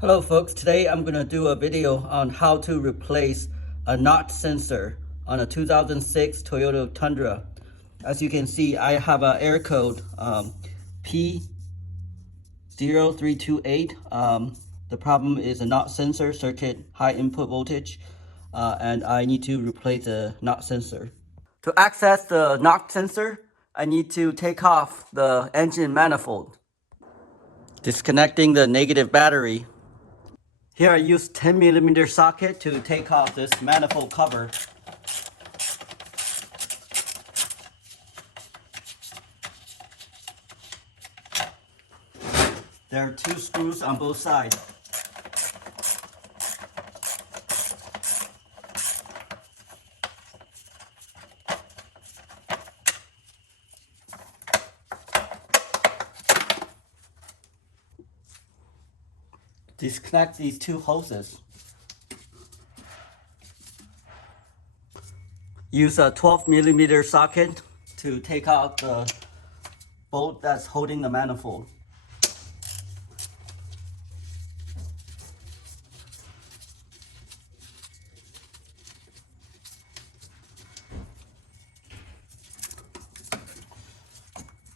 Hello folks, today I'm going to do a video on how to replace a NOx sensor on a 2006 Toyota Tundra. As you can see, I have an error code P0328. The problem is a NOx sensor, circuit high input voltage, and I need to replace the NOx sensor. To access the NOx sensor, I need to take off the engine manifold, disconnecting the negative battery. Here I use 10mm socket to take off this manifold cover. There are two screws on both sides. Disconnect these two hoses. Use a 12mm socket to take out the bolt that's holding the manifold.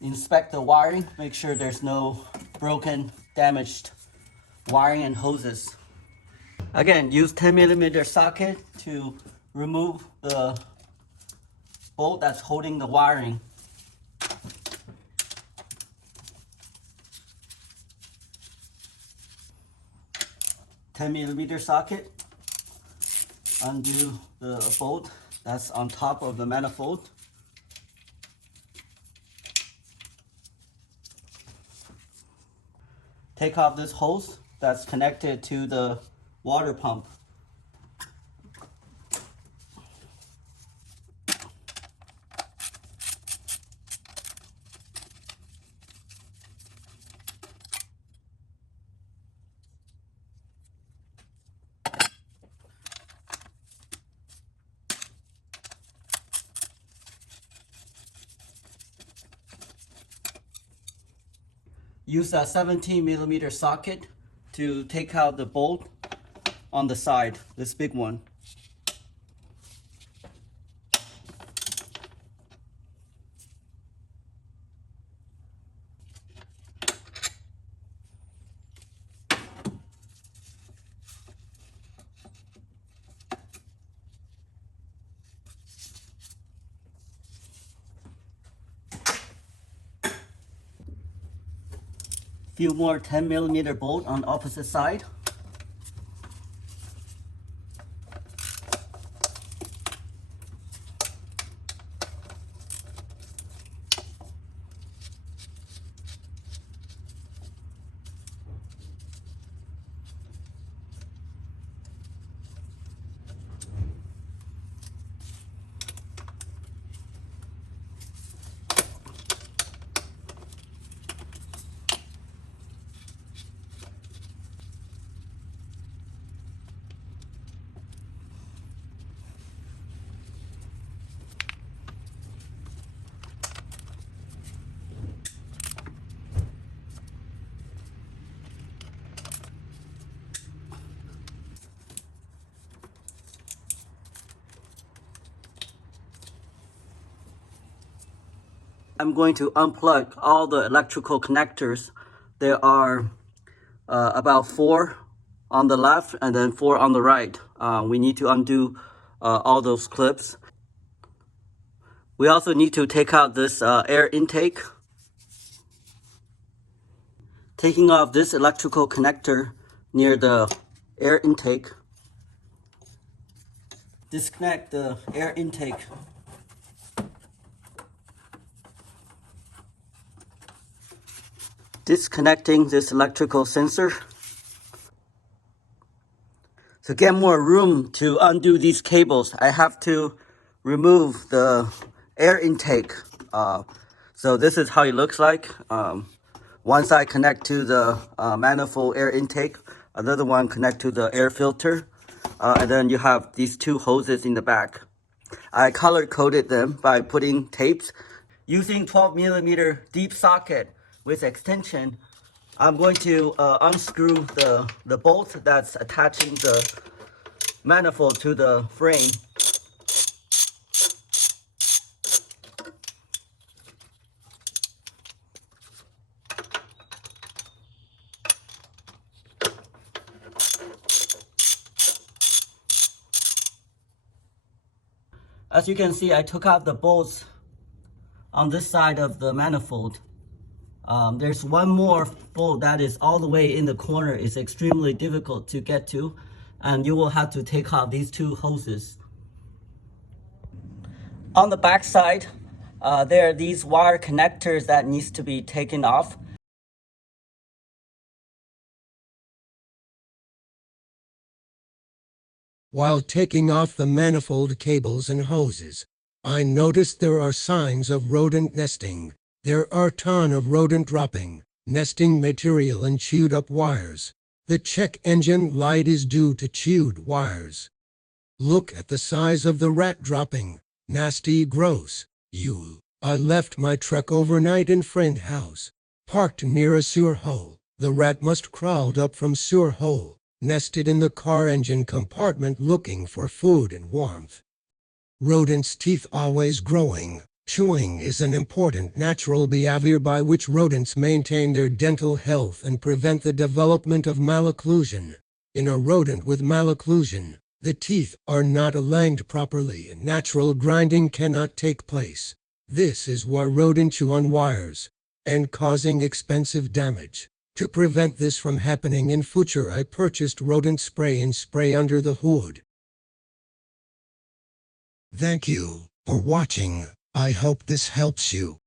Inspect the wiring, make sure there's no broken, damaged wiring and hoses. Again, use 10mm socket to remove the bolt that's holding the wiring. $10mm socket, undo the bolt that's on top of the manifold. Take off this hose that's connected to the water pump. Use a 17mm socket to take out the bolt on the side, this big one. Few more 10mm bolt on opposite side. I'm going to unplug all the electrical connectors. There are about 4 on the left and then 4 on the right. We need to undo all those clips. We also need to take out this air intake. Taking off this electrical connector near the air intake. Disconnect the air intake. Disconnecting this electrical sensor. To get more room to undo these cables, I have to remove the air intake. So this is how it looks like. One side connect to the manifold air intake, another one connect to the air filter, and then you have these two hoses in the back. I color coded them by putting tapes using 12mm deep socket with extension I'm going to unscrew the bolt that's attaching the manifold to the frame. As you can see, I took out the bolts on this side of the manifold. There's one more bolt that is all the way in the corner. It's extremely difficult to get to, and you will have to take out these two hoses. On the back side, there are these wire connectors that needs to be taken off. While taking off the manifold cables and hoses, I noticed there are signs of rodent nesting. There are a ton of rodent dropping, nesting material and chewed up wires. The check engine light is due to chewed wires. Look at the size of the rat dropping. Nasty, gross. I left my truck overnight in friend house, parked near a sewer hole. The rat must crawled up from sewer hole, nested in the car engine compartment looking for food and warmth. Rodents' teeth always growing. Chewing is an important natural behavior by which rodents maintain their dental health and prevent the development of malocclusion. In a rodent with malocclusion, the teeth are not aligned properly and natural grinding cannot take place. This is why rodents chew on wires and causing expensive damage. To prevent this from happening in future, I purchased rodent spray and spray under the hood. Thank you for watching. I hope this helps you.